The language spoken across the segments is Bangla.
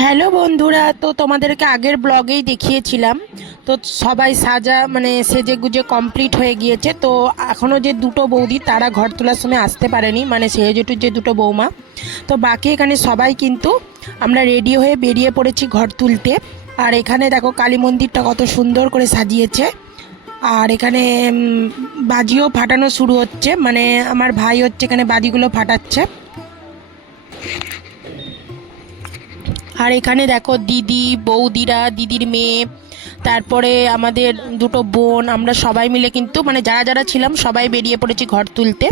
হ্যালো বন্ধুরা, তো তোমাদেরকে আগের ব্লগেই দেখিয়েছিলাম। তো সবাই সাজা মানে সেজে গুজে কমপ্লিট হয়ে গিয়েছে। তো এখনও যে দুটো বৌদি, তারা ঘর তোলার সময় আসতে পারেনি মানে সেহেজেটুর যে দুটো বৌমা। তো বাকি এখানে সবাই কিন্তু আমরা রেডি হয়ে বেরিয়ে পড়েছি ঘর তুলতে। আর এখানে দেখো, কালী মন্দিরটা কত সুন্দর করে সাজিয়েছে। আর এখানে বাজিও ফাটানো শুরু হচ্ছে। মানে আমার ভাই হচ্ছে এখানে বাজিগুলো ফাটাচ্ছে। আর এখানে দেখো দিদি বৌদিরা দিদির মেয়ে তারপরে আমাদের দুটো বোন আমরা সবাই মিলে কিন্তু মানে যারা যারা ছিলাম সবাই বেরিয়ে পড়েছি ঘর তুলতে।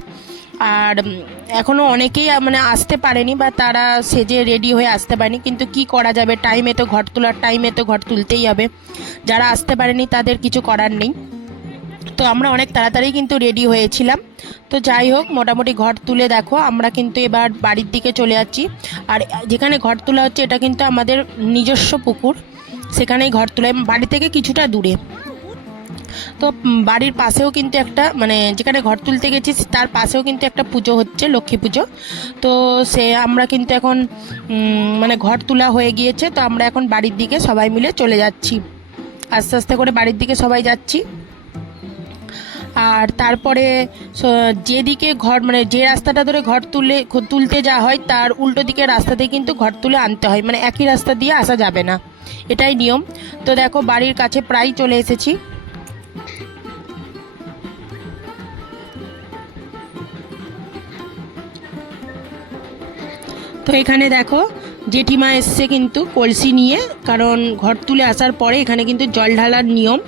আর উম, এখনও অনেকেই মানে আসতে পারেনি বা তারা সেজে রেডি হয়ে আসতে পারেনি কিন্তু কি করা যাবে? টাইমে তো ঘর তোলার টাইমে তো ঘর তুলতেই হবে। যারা আসতে পারেনি তাদের কিছু করার নেই। তো আমরা অনেক তাড়াতাড়ি কিন্তু রেডি হয়েছিলাম। তো যাই হোক, মোটামুটি ঘর তুলে দেখো, আমরা কিন্তু এবার বাড়ির দিকে চলে যাচ্ছি। আর যেখানে ঘর তোলা হচ্ছে, এটা কিন্তু আমাদের নিজস্ব পুকুর। সেখানেই ঘর তোলা বাড়ি থেকে কিছুটা দূরে। তো বাড়ির পাশেও কিন্তু একটা মানে যেখানে ঘর তুলতে গেছি, তার পাশেও কিন্তু একটা পুজো হচ্ছে, লক্ষ্মী পুজো। তো সে, আমরা কিন্তু এখন মানে ঘর তোলা হয়ে গিয়েছে, তো আমরা এখন বাড়ির দিকে সবাই মিলে চলে যাচ্ছি। আস্তে আস্তে করে বাড়ির দিকে সবাই যাচ্ছি। আর তারপরে যেদিকে ঘর মানে যে রাস্তাটা ধরে ঘর তুলে তুলতে যাওয়া হয়, তার উল্টো দিকের রাস্তাতে কিন্তু ঘর তুলে আনতে হয়। মানে একই রাস্তা দিয়ে আসা যাবে না। এটাই নিয়ম। তো দেখো, বাড়ির কাছে প্রায় চলে এসেছি। তো এখানে দেখো জেঠিমা এসছে কিন্তু কলসি নিয়ে, কারণ ঘর তুলে আসার পরে এখানে কিন্তু জল ঢালার নিয়ম।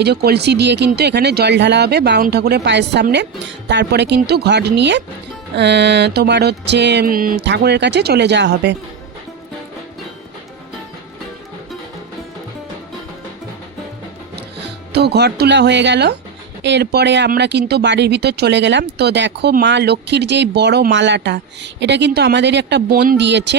এই যে কলসি দিয়ে কিন্তু এখানে জল ঢালা হবে বাউন ঠাকুরের পায়ের সামনে। তারপরে কিন্তু ঘট নিয়ে তোমার হচ্ছে ঠাকুরের কাছে চলে যাওয়া হবে। তো ঘর তোলা হয়ে গেল। এরপরে আমরা কিন্তু বাড়ির ভিতর চলে গেলাম। তো দেখো মা লক্ষ্মীর যেই বড় মালাটা, এটা কিন্তু আমাদেরই একটা বোন দিয়েছে।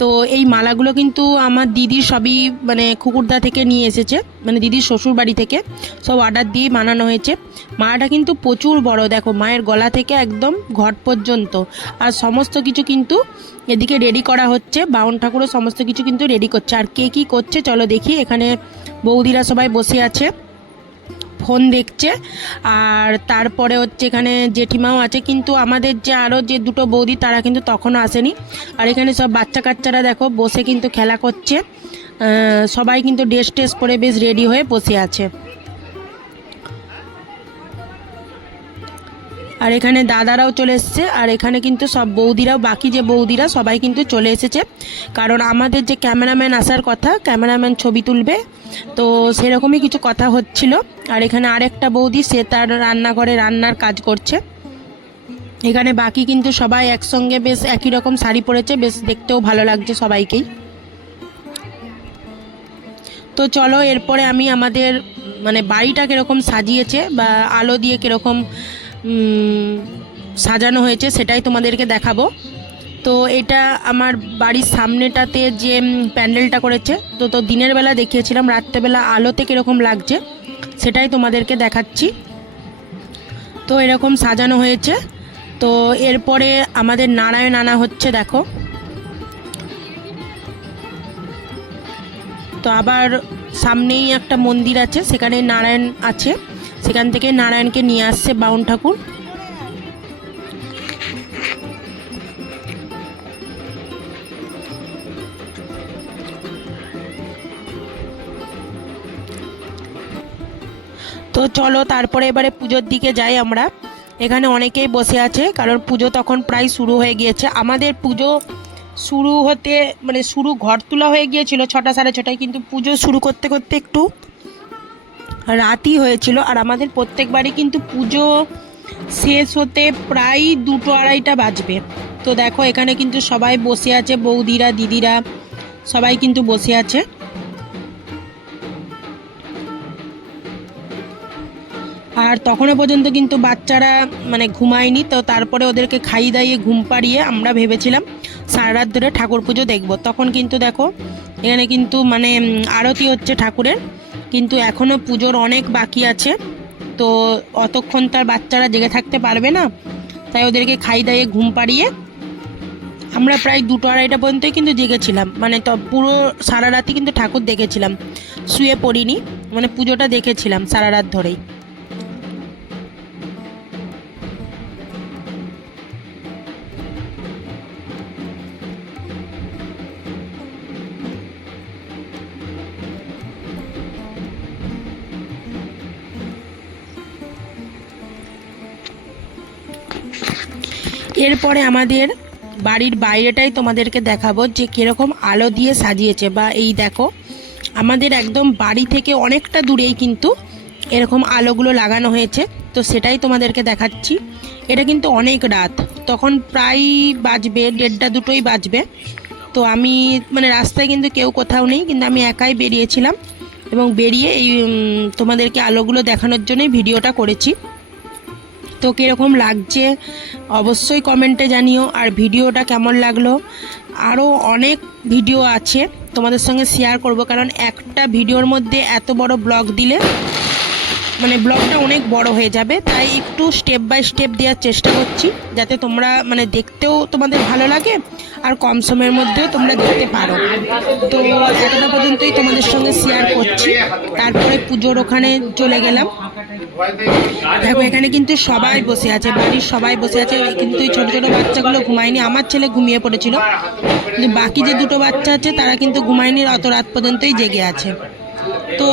তো এই মালাগুলো কিন্তু আমার দিদির সবই মানে কুকুরদা থেকে নিয়ে এসেছে মানে দিদির শ্বশুর বাড়ি থেকে, সব অর্ডার দিয়ে বানানো হয়েছে। মালাটা কিন্তু প্রচুর বড়, দেখো, মায়ের গলা থেকে একদম ঘট পর্যন্ত। আর সমস্ত কিছু কিন্তু এদিকে রেডি করা হচ্ছে, বাউন ঠাকুরও সমস্ত কিছু কিন্তু রেডি করছে। আর কে কী করছে, চলো দেখি, এখানে বৌদিরা সবাই বসে আছে। ফোন দেখছে। আর তারপরে হচ্ছে এখানে জেঠিমাও আছে, কিন্তু আমাদের যে আরও যে দুটো বৌদি তারা কিন্তু তখনও আসেনি। আর এখানে সব বাচ্চা কাচ্চারা দেখো বসে কিন্তু খেলা করছে। সবাই কিন্তু ড্রেস টেস করে বেশ রেডি হয়ে বসে আছে। আর এখানে দাদারাও চলে এসছে, আর এখানে কিন্তু সব বৌদিরাও, বাকি যে বৌদিরা সবাই কিন্তু চলে এসেছে। কারণ আমাদের যে ক্যামেরাম্যান আসার কথা, ক্যামেরাম্যান ছবি তুলবে, তো সেরকমই কিছু কথা হচ্ছিল। আর এখানে আরেকটা বৌদি, সে তার রান্নাঘরে রান্নার কাজ করছে। এখানে বাকি কিন্তু সবাই একসঙ্গে বেশ একই রকম শাড়ি পরেছে, বেশ দেখতেও ভালো লাগছে সবাইকেই। তো চলো, এরপরে আমি আমাদের মানে বাড়িটা কীরকম সাজিয়েছে বা আলো দিয়ে কীরকম সাজানো হয়েছে, সেটাই তোমাদেরকে দেখাবো। তো এটা আমার বাড়ির সামনেটাতে যে প্যান্ডেলটা করেছে, তো তো দিনের বেলা দেখিয়েছিলাম, রাত্রেবেলা আলোতে কীরকম লাগছে, সেটাই তোমাদেরকে দেখাচ্ছি। তো এরকম সাজানো হয়েছে। তো এরপরে আমাদের নারায়ণ আনা হচ্ছে, দেখো। তো আবার সামনেই একটা মন্দির আছে, সেখানে নারায়ণ আছে। সেখান থেকে নারায়ণকে নিয়ে আসছে বাউন ঠাকুর। তো চলো, তারপরে এবারে পুজোর দিকে যাই আমরা। এখানে অনেকেই বসে আছে, কারণ পুজো তখন প্রায় শুরু হয়ে গিয়েছে। আমাদের পুজো শুরু হতে মানে শুরু ঘর তোলা হয়ে গিয়েছিল ছটা সাড়ে ছটায়, কিন্তু পুজো শুরু করতে করতে একটু রাতই হয়েছিল আর আমাদের প্রত্যেকবারই কিন্তু পুজো শেষ হতে প্রায় দুটো আড়াইটা বাজবে। তো দেখো এখানে কিন্তু সবাই বসে আছে, বৌদিরা, দিদিরা, সবাই কিন্তু বসে আছে। আর তখনও পর্যন্ত কিন্তু বাচ্চারা মানে ঘুমায়নি, তো তারপরে ওদেরকে খাইয়ে দাইয়ে ঘুম পাড়িয়ে আমরা ভেবেছিলাম সারা রাত ধরে ঠাকুর পুজো দেখব। তখন কিন্তু দেখো এখানে কিন্তু মানে আরতি হচ্ছে ঠাকুরের। কিন্তু এখনও পুজোর অনেক বাকি আছে। তো অতক্ষণ তার বাচ্চারা জেগে থাকতে পারবে না। তাই ওদেরকে খাই দাইয়ে ঘুম পাড়িয়ে আমরা প্রায় দুটো আড়াইটা পর্যন্তই কিন্তু জেগেছিলাম। মানে তো পুরো সারা রাতই কিন্তু ঠাকুর দেখেছিলাম। শুয়ে পড়িনি। মানে পুজোটা দেখেছিলাম সারা রাত ধরেই। এরপরে আমাদের বাড়ির বাইরেটাই তোমাদেরকে দেখাবো যে কীরকম আলো দিয়ে সাজিয়েছে বা এই দেখো, আমাদের একদম বাড়ি থেকে অনেকটা দূরেই কিন্তু এরকম আলোগুলো লাগানো হয়েছে। তো সেটাই তোমাদেরকে দেখাচ্ছি। এটা কিন্তু অনেক রাত, তখন প্রায় বাজবে, দেড়টা দুটোই বাজবে। তো আমি মানে রাস্তায় কিন্তু কেউ কোথাও নেই, কিন্তু আমি একাই বেরিয়েছিলাম এবং বেরিয়ে এই তোমাদেরকে আলোগুলো দেখানোর জন্যই ভিডিওটা করেছি। তো কীরকম লাগছে, অবশ্যই কমেন্টে জানিও। আর ভিডিওটা কেমন লাগল? আরও অনেক ভিডিও আছে, তোমাদের সঙ্গে শেয়ার করব। কারণ একটা ভিডিওর মধ্যে এত বড় ব্লগ দিলে মানে ব্লগটা অনেক বড় হয়ে যাবে। তাই একটু স্টেপ বাই স্টেপ দেওয়ার চেষ্টা করছি, যাতে তোমরা মানে দেখতেও তোমাদের ভালো লাগে, আর কম সময়ের মধ্যেও তোমরা দেখতে পারো। তো এতটা পর্যন্তই তোমাদের সঙ্গে শেয়ার করছি। তারপরে পুজোর ওখানে চলে গেলাম। দেখো, এখানে কিন্তু সবাই বসে আছে, বাড়ির সবাই বসে আছে কিন্তু ছোট ছোটো বাচ্চাগুলো ঘুমায়নি, আমার ছেলে ঘুমিয়ে পড়েছিল। কিন্তু বাকি যে দুটো বাচ্চা আছে, তারা কিন্তু ঘুমায়নি অত রাত পর্যন্তই জেগে আছে। তো